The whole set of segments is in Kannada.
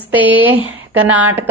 ನಮಸ್ತೆ ಕರ್ನಾಟಕ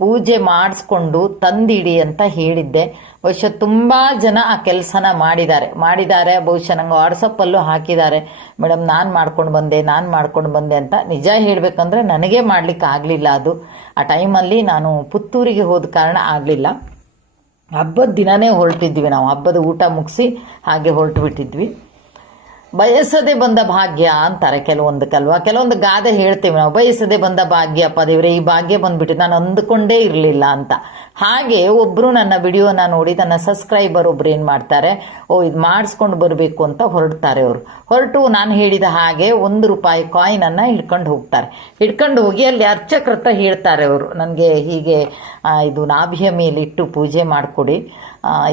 ಪೂಜೆ ಮಾಡಿಸ್ಕೊಂಡು ತಂದಿಡಿ ಅಂತ ಹೇಳಿದ್ದೆ. ಬಹುಶಃ ತುಂಬ ಜನ ಆ ಕೆಲಸನ ಮಾಡಿದ್ದಾರೆ. ಮಾಡಿದ್ದಾರೆ, ಬಹುಶಃ ನಂಗೆ ವಾಟ್ಸಪ್ಪಲ್ಲೂ ಹಾಕಿದ್ದಾರೆ. ಮೇಡಮ್, ನಾನು ಮಾಡ್ಕೊಂಡು ಬಂದೆ, ನಾನು ಮಾಡ್ಕೊಂಡು ಬಂದೆ ಅಂತ ನಿಜ ಹೇಳಬೇಕಂದ್ರೆ ನನಗೆ ಮಾಡ್ಲಿಕ್ಕೆ ಆಗಲಿಲ್ಲ ಅದು. ಆ ಟೈಮಲ್ಲಿ ನಾನು ಪುತ್ತೂರಿಗೆ ಹೋದ ಕಾರಣ ಆಗಲಿಲ್ಲ. ಹಬ್ಬದ ದಿನವೇ ಹೊರಟಿದ್ವಿ ನಾವು. ಹಬ್ಬದ ಊಟ ಮುಗಿಸಿ ಹಾಗೆ ಹೊರಟು ಬಿಟ್ಟಿದ್ವಿ. ಬಯಸದೆ ಬಂದ ಭಾಗ್ಯ ಅಂತಾರೆ ಕೆಲವೊಂದಕ್ಕಲ್ವಾ ಕೆಲವೊಂದು ಗಾದೆ ಹೇಳ್ತೀವಿ ನಾವು, ಬಯಸದೆ ಬಂದ ಭಾಗ್ಯಪ್ಪ ದೇವ್ರೆ, ಈ ಭಾಗ್ಯ ಬಂದ್ಬಿಟ್ಟು ನಾನು ಅಂದುಕೊಂಡೇ ಇರಲಿಲ್ಲ ಅಂತ. ಹಾಗೆ ಒಬ್ಬರು ನನ್ನ ವಿಡಿಯೋನ ನೋಡಿ ನನ್ನ ಸಬ್ಸ್ಕ್ರೈಬರ್ ಒಬ್ರು ಏನು ಮಾಡ್ತಾರೆ, ಓ, ಇದು ಮಾಡಿಸ್ಕೊಂಡು ಬರಬೇಕು ಅಂತ ಹೊರಡ್ತಾರೆ ಅವರು. ಹೊರಟು ನಾನು ಹೇಳಿದ ಹಾಗೆ ಒಂದು ರೂಪಾಯಿ ಕಾಯಿನನ್ನು ಹಿಡ್ಕೊಂಡು ಹೋಗ್ತಾರೆ. ಹಿಡ್ಕೊಂಡು ಹೋಗಿ ಅಲ್ಲಿ ಅರ್ಚಕೃತ ಹೇಳ್ತಾರೆ ಅವರು ನನಗೆ ಹೀಗೆ ಇದು ನಾಭಿಯ ಮೇಲೆ ಇಟ್ಟು ಪೂಜೆ ಮಾಡಿಕೊಡಿ.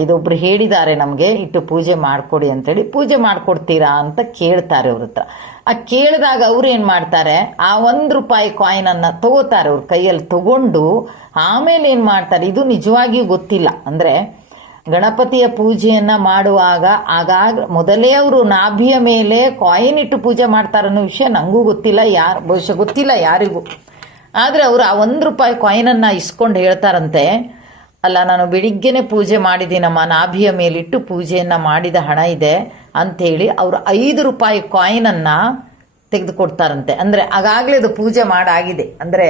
ಇದೊಬ್ರು ಹೇಳಿದ್ದಾರೆ ನಮಗೆ, ಇಟ್ಟು ಪೂಜೆ ಮಾಡಿಕೊಡಿ ಅಂತೇಳಿ. ಪೂಜೆ ಮಾಡಿಕೊಡ್ತೀರಾ ಅಂತ ಕೇಳ್ತಾರೆ ಅವ್ರ ಹತ್ರ. ಆ ಕೇಳಿದಾಗ ಅವ್ರು ಏನು ಮಾಡ್ತಾರೆ, ಆ ಒಂದು ರೂಪಾಯಿ ಕಾಯಿನನ್ನು ತಗೋತಾರೆ ಅವ್ರ ಕೈಯಲ್ಲಿ ತಗೊಂಡು, ಆಮೇಲೆ ಏನು ಮಾಡ್ತಾರೆ ಇದು ನಿಜವಾಗಿಯೂ ಗೊತ್ತಿಲ್ಲ. ಅಂದರೆ ಗಣಪತಿಯ ಪೂಜೆಯನ್ನ ಮಾಡುವಾಗ ಆಗಾಗ ಮೊದಲೇ ಅವರು ನಾಭಿಯ ಮೇಲೆ ಕಾಯಿನ್ ಇಟ್ಟು ಪೂಜೆ ಮಾಡ್ತಾರನ್ನೋ ವಿಷಯ ನನಗೂ ಗೊತ್ತಿಲ್ಲ, ಯಾರು ಬಹುಶಃ ಗೊತ್ತಿಲ್ಲ ಯಾರಿಗೂ. ಆದರೆ ಅವರು ಆ ಒಂದು ರೂಪಾಯಿ ಕಾಯಿನನ್ನು ಇಸ್ಕೊಂಡು ಹೇಳ್ತಾರಂತೆ, ಅಲ್ಲ, ನಾನು ಬೆಳಿಗ್ಗೆನೆ ಪೂಜೆ ಮಾಡಿದ್ದೀನಮ್ಮ, ನಾಭಿಯ ಮೇಲಿಟ್ಟು ಪೂಜೆಯನ್ನು ಮಾಡಿದ ಹಣ ಇದೆ ಅಂಥೇಳಿ ಅವರು ಐದು ರೂಪಾಯಿ ಕಾಯಿನನ್ನು ತೆಗೆದುಕೊಡ್ತಾರಂತೆ. ಅಂದರೆ ಆಗಾಗಲೇ ಅದು ಪೂಜೆ ಮಾಡಾಗಿದೆ. ಅಂದರೆ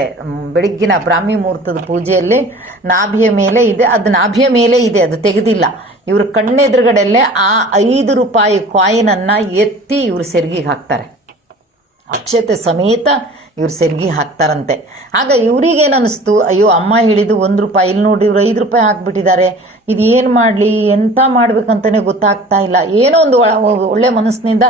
ಬೆಳಿಗ್ಗಿನ ಬ್ರಾಹ್ಮಿ ಮುಹೂರ್ತದ ಪೂಜೆಯಲ್ಲಿ ನಾಭಿಯ ಮೇಲೆ ಇದೆ. ಅದು ನಾಭಿಯ ಮೇಲೆ ಇದೆ, ಅದು ತೆಗೆದಿಲ್ಲ. ಇವರು ಕಣ್ಣೆದುರುಗಡೆಯಲ್ಲೇ ಆ ಐದು ರೂಪಾಯಿ ಕಾಯಿನನ್ನು ಎತ್ತಿ ಇವರು ಸೆರ್ಗಿಗೆ ಹಾಕ್ತಾರೆ. ಅಕ್ಷತೆ ಸಮೇತ ಇವ್ರು ಸೆರ್ಗಿ ಹಾಕ್ತಾರಂತೆ. ಆಗ ಇವ್ರಿಗೆ ಅನಿಸ್ತು ಅಯ್ಯೋ, ಅಮ್ಮ ಹೇಳಿದ್ದು ಒಂದು ರೂಪಾಯಿ ಇಲ್ಲಿ ನೋಡಿ ಇವ್ರು ಐದು ರೂಪಾಯಿ ಹಾಕ್ಬಿಟ್ಟಿದ್ದಾರೆ. ಇದು ಏನು ಮಾಡಲಿ? ಎಂಥ ಮಾಡಬೇಕಂತಲೇ ಗೊತ್ತಾಗ್ತಾ ಇಲ್ಲ. ಏನೋ ಒಂದು ಒಳ- ಒಳ್ಳೆ ಮನಸ್ಸಿನಿಂದ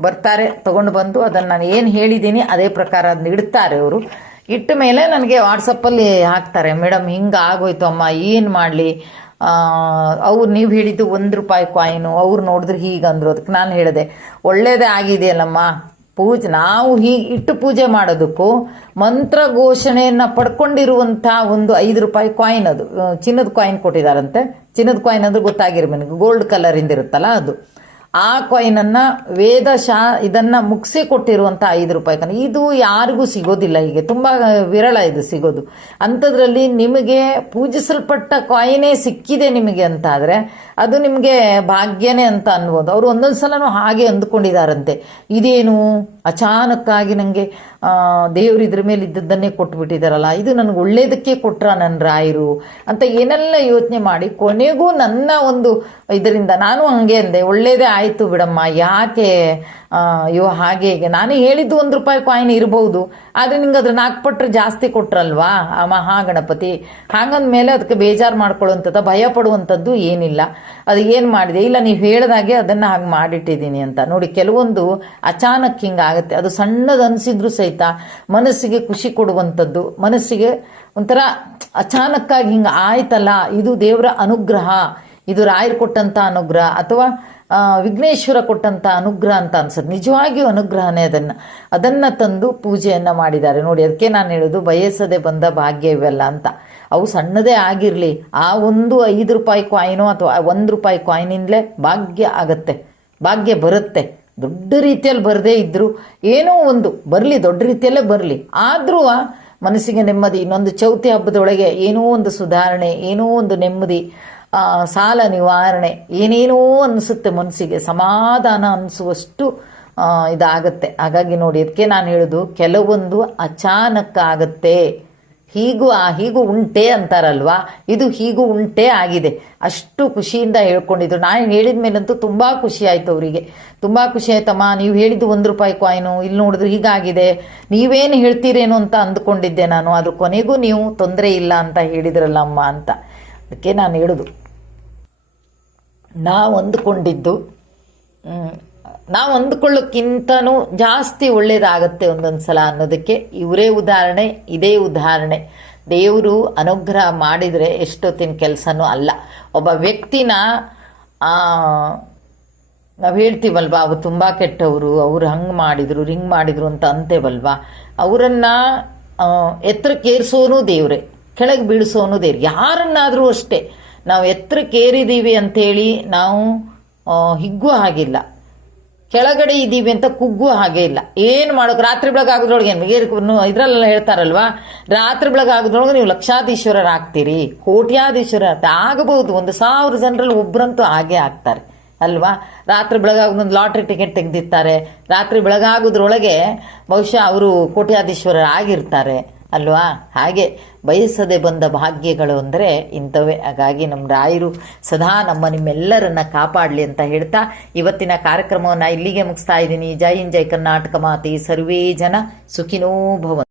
ಬರ್ತಾರೆ, ತೊಗೊಂಡು ಬಂದು ಅದನ್ನು ನಾನು ಏನು ಹೇಳಿದ್ದೀನಿ ಅದೇ ಪ್ರಕಾರ ಅದನ್ನ ಇಡ್ತಾರೆ ಅವರು. ಇಟ್ಟ ಮೇಲೆ ನನಗೆ ವಾಟ್ಸಪ್ಪಲ್ಲಿ ಹಾಕ್ತಾರೆ, ಮೇಡಮ್, ಹಿಂಗೆ ಆಗೋಯ್ತು ಅಮ್ಮ, ಏನು ಮಾಡಲಿ? ಅವ್ರು ನೀವು ಹೇಳಿದ್ದು ಒಂದು ರೂಪಾಯಿ ಕಾಯಿನು ಅವ್ರು ನೋಡಿದ್ರೆ ಹೀಗಂದ್ರು ಅದಕ್ಕೆ ನಾನು ಹೇಳಿದೆ, ಒಳ್ಳೇದೇ ಆಗಿದೆಯಲ್ಲಮ್ಮ. ಪೂಜೆ ನಾವು ಹೀಗೆ ಇಟ್ಟು ಪೂಜೆ ಮಾಡೋದಕ್ಕೂ ಮಂತ್ರ ಘೋಷಣೆಯನ್ನು ಪಡ್ಕೊಂಡಿರುವಂಥ ಒಂದು ಐದು ರೂಪಾಯಿ ಕಾಯಿನ್ ಅದು. ಚಿನ್ನದ ಕಾಯಿನ್ ಕೊಟ್ಟಿದ್ದಾರಂತೆ. ಚಿನ್ನದ ಕಾಯಿನ್ ಅಂದ್ರೆ ಗೊತ್ತಾಗಿರ್ಬೇಕು ನನಗೆ ಗೋಲ್ಡ್ ಕಲರಿಂದ ಇರುತ್ತಲ್ಲ ಅದು. ಆ ಕಾಯಿನನ್ನು ವೇದ ಶಾ, ಇದನ್ನು ಮುಗಿಸಿ ಕೊಟ್ಟಿರುವಂಥ ಐದು ರೂಪಾಯಿ ಕಾಯಿನ್ ಇದು ಯಾರಿಗೂ ಸಿಗೋದಿಲ್ಲ ಹೀಗೆ. ತುಂಬ ವಿರಳ ಇದು ಸಿಗೋದು. ಅಂಥದ್ರಲ್ಲಿ ನಿಮಗೆ ಪೂಜಿಸಲ್ಪಟ್ಟ ಕಾಯಿನೇ ಸಿಕ್ಕಿದೆ ನಿಮಗೆ ಅಂತ ಆದರೆ ಅದು ನಿಮಗೆ ಭಾಗ್ಯನೇ ಅಂತ ಅನ್ಬೋದು. ಅವರು ಒಂದೊಂದು ಸಲನೂ ಹಾಗೆ ಅಂದ್ಕೊಂಡಿದ್ದಾರಂತೆ ಇದೇನು? ಅಚಾನಕ್ಕಾಗಿ ನನಗೆ ದೇವರು ಇದ್ರ ಮೇಲೆ ಇದ್ದದ್ದನ್ನೇ ಕೊಟ್ಬಿಟ್ಟಿದ್ದಾರಲ್ಲ ಇದು ನನಗೆ ಒಳ್ಳೇದಕ್ಕೆ ಕೊಟ್ರ ನನ್ನ ರಾಯರು ಅಂತ ಏನೆಲ್ಲ ಯೋಚನೆ ಮಾಡಿ ಕೊನೆಗೂ ನನ್ನ ಒಂದು ಇದರಿಂದ ನಾನು ಹಂಗೆ ಅಂದೆ, ಒಳ್ಳೇದೇ ಆಯಿತು ಬಿಡಮ್ಮ, ಯಾಕೆ ಅಯ್ಯೋ, ಹಾಗೆ ಹೀಗೆ. ನಾನು ಹೇಳಿದ್ದು ಒಂದು ರೂಪಾಯಿ ಕಾಯಿನ್ ಇರಬಹುದು ಆದರೆ ನಿಂಗೆ ಅದ್ರ ನಾಲ್ಕು ಪಟ್ರೆ ಜಾಸ್ತಿ ಕೊಟ್ರಲ್ವಾ? ಆ ಮಹಾಗಣಪತಿ ಹಾಗಂದ್ಮೇಲೆ ಅದಕ್ಕೆ ಬೇಜಾರು ಮಾಡ್ಕೊಳ್ಳುವಂಥದ್ದು, ಭಯ ಪಡುವಂಥದ್ದು ಏನಿಲ್ಲ. ಅದು ಏನು ಮಾಡಿದೆ? ಇಲ್ಲ, ನೀವು ಹೇಳ್ದಾಗೆ ಅದನ್ನು ಹಾಗೆ ಮಾಡಿಟ್ಟಿದ್ದೀನಿ ಅಂತ. ನೋಡಿ, ಕೆಲವೊಂದು ಅಚಾನಕ್ ಹಿಂಗಾಗುತ್ತೆ ಅದು ಸಣ್ಣದು ಅನಿಸಿದ್ರು ಸಹಿತ ಮನಸ್ಸಿಗೆ ಖುಷಿ ಕೊಡುವಂಥದ್ದು. ಮನಸ್ಸಿಗೆ ಒಂಥರ ಅಚಾನಕ್ಕಾಗಿ ಹಿಂಗೆ ಆಯ್ತಲ್ಲ, ಇದು ದೇವರ ಅನುಗ್ರಹ, ಇದು ರಾಯರು ಕೊಟ್ಟಂಥ ಅನುಗ್ರಹ ಅಥವಾ ವಿಘ್ನೇಶ್ವರ ಕೊಟ್ಟಂಥ ಅನುಗ್ರಹ ಅಂತ ಅನ್ಸುತ್ತೆ. ನಿಜವಾಗಿಯೂ ಅನುಗ್ರಹನೇ ಅದನ್ನು. ಅದನ್ನು ತಂದು ಪೂಜೆಯನ್ನು ಮಾಡಿದ್ದಾರೆ. ನೋಡಿ, ಅದಕ್ಕೆ ನಾನು ಹೇಳೋದು ಬಯಸದೆ ಬಂದ ಭಾಗ್ಯ ಇವೆಲ್ಲ ಅಂತ. ಅವು ಸಣ್ಣದೇ ಆಗಿರಲಿ, ಆ ಒಂದು ಐದು ರೂಪಾಯಿ ಕಾಯಿನೋ ಅಥವಾ ಒಂದು ರೂಪಾಯಿ ಕಾಯಿನಿಂದಲೇ ಭಾಗ್ಯ ಆಗತ್ತೆ. ಭಾಗ್ಯ ಬರುತ್ತೆ. ದೊಡ್ಡ ರೀತಿಯಲ್ಲಿ ಬರದೇ ಇದ್ದರೂ ಏನೋ ಒಂದು ಬರಲಿ, ದೊಡ್ಡ ರೀತಿಯಲ್ಲೇ ಬರಲಿ. ಆದರೂ ಮನಸ್ಸಿಗೆ ನೆಮ್ಮದಿ, ಇನ್ನೊಂದು ಚೌತಿ ಹಬ್ಬದೊಳಗೆ ಏನೋ ಒಂದು ಸುಧಾರಣೆ, ಏನೋ ಒಂದು ನೆಮ್ಮದಿ ಸಾಲ ನಿವಾರಣೆ, ಏನೇನೋ ಅನಿಸುತ್ತೆ ಮನಸ್ಸಿಗೆ, ಸಮಾಧಾನ ಅನಿಸುವಷ್ಟು ಇದಾಗತ್ತೆ. ಹಾಗಾಗಿ ನೋಡಿ, ಅದಕ್ಕೆ ನಾನು ಹೇಳೋದು, ಕೆಲವೊಂದು ಅಚಾನಕ್ ಆಗತ್ತೆ. ಹೀಗೂ ಆ ಹೀಗೂ ಉಂಟೆ ಅಂತಾರಲ್ವಾ? ಇದು ಹೀಗೂ ಉಂಟೆ ಆಗಿದೆ. ಅಷ್ಟು ಖುಷಿಯಿಂದ ಹೇಳ್ಕೊಂಡಿದ್ರು ನಾನು ಹೇಳಿದ ಮೇಲಂತೂ ತುಂಬ ಖುಷಿ ಆಯಿತು ಅವರಿಗೆ. ತುಂಬ ಖುಷಿ ಆಯ್ತಮ್ಮ. ನೀವು ಹೇಳಿದ್ದು ಒಂದು ರೂಪಾಯಿ ಕಾಯಿನು ಇಲ್ಲಿ ನೋಡಿದ್ರು ಹೀಗಾಗಿದೆ. ನೀವೇನು ಹೇಳ್ತೀರೇನು ಅಂತ ಅಂದ್ಕೊಂಡಿದ್ದೆ ನಾನು. ಅದ್ರ ಕೊನೆಗೂ ನೀವು ತೊಂದರೆ ಇಲ್ಲ ಅಂತ ಹೇಳಿದ್ರಲ್ಲ ಅಮ್ಮ ಅಂತ. ಅದಕ್ಕೆ ನಾನು ಹೇಳೋದು. ನಾ ಅಂದ್ಕೊಂಡಿದ್ದು ನಾವು ಅಂದ್ಕೊಳ್ಳೋಕ್ಕಿಂತನೂ ಜಾಸ್ತಿ ಒಳ್ಳೇದಾಗತ್ತೆ ಒಂದೊಂದು ಸಲ ಅನ್ನೋದಕ್ಕೆ ಇವರೇ ಉದಾಹರಣೆ, ಇದೇ ಉದಾಹರಣೆ. ದೇವರು ಅನುಗ್ರಹ ಮಾಡಿದರೆ ಎಷ್ಟೊತ್ತಿನ ಕೆಲಸನೂ ಅಲ್ಲ. ಒಬ್ಬ ವ್ಯಕ್ತಿನ ನಾವು ಹೇಳ್ತೀವಲ್ವ, ಅವ್ರು ತುಂಬ ಕೆಟ್ಟವರು, ಅವ್ರು ಹಂಗೆ ಮಾಡಿದರು ರಿಂಗ್ ಮಾಡಿದರು ಅಂತ ಅಂತೇವಲ್ವ? ಅವರನ್ನು ಎತ್ತರಕ್ಕೇರಿಸೋನು ದೇವರೇ, ಕೆಳಗೆ ಬೀಳಿಸೋನು ದೇವ್ರು, ಯಾರನ್ನಾದರೂ ಅಷ್ಟೇ. ನಾವು ಎತ್ತರಕ್ಕೇರಿದ್ದೀವಿ ಅಂಥೇಳಿ ನಾವು ಹಿಗ್ಗೂ ಹಾಗಿಲ್ಲ ಕೆಳಗಡೆ ಇದ್ದೀವಿ ಅಂತ ಕುಗ್ಗು ಹಾಗೆ ಇಲ್ಲ. ಏನು ಮಾಡೋಕೆ? ರಾತ್ರಿ ಬೆಳಗಾಗೋದ್ರೊಳಗೆ ಇದರಲ್ಲೆಲ್ಲ ಹೇಳ್ತಾರಲ್ವಾ? ರಾತ್ರಿ ಬೆಳಗಾಗೋದ್ರೊಳಗೆ ನೀವು ಲಕ್ಷಾಧೀಶ್ವರರಾಗ್ತೀರಿ ಕೋಟ್ಯಾಧೀಶ್ವರ ಆಗಬಹುದು, ಒಂದು ಸಾವಿರ ಜನರಲ್ಲಿ ಒಬ್ಬರಂತೂ ಹಾಗೆ ಆಗ್ತಾರೆ. ಅಲ್ವಾ? ರಾತ್ರಿ ಬೆಳಗಾಗೋದೊಂದು ಲಾಟ್ರಿ ಟಿಕೆಟ್ ತೆಗೆದಿರ್ತಾರೆ. ರಾತ್ರಿ ಬೆಳಗಾಗೋದ್ರೊಳಗೆ ಬಹುಶಃ ಅವರು ಕೋಟ್ಯಾಧೀಶ್ವರ ಆಗಿರ್ತಾರೆ. ಅಲ್ವಾ? ಹಾಗೆ ಬಯಸದೆ ಬಂದ ಭಾಗ್ಯಗಳು ಅಂದರೆ ಇಂಥವೇ. ಹಾಗಾಗಿ ನಮ್ಮ ರಾಯರು ಸದಾ ನಮ್ಮ ನಿಮ್ಮೆಲ್ಲರನ್ನ ಕಾಪಾಡಲಿ ಅಂತ ಹೇಳ್ತಾ ಇವತ್ತಿನ ಕಾರ್ಯಕ್ರಮವನ್ನು ಇಲ್ಲಿಗೆ ಮುಗಿಸ್ತಾ ಇದ್ದೀನಿ. ಜೈ ಇನ್ ಜೈ ಕರ್ನಾಟಕ ಮಾತೆ. ಸರ್ವೇ ಜನ ಸುಖಿನೋ ಭವ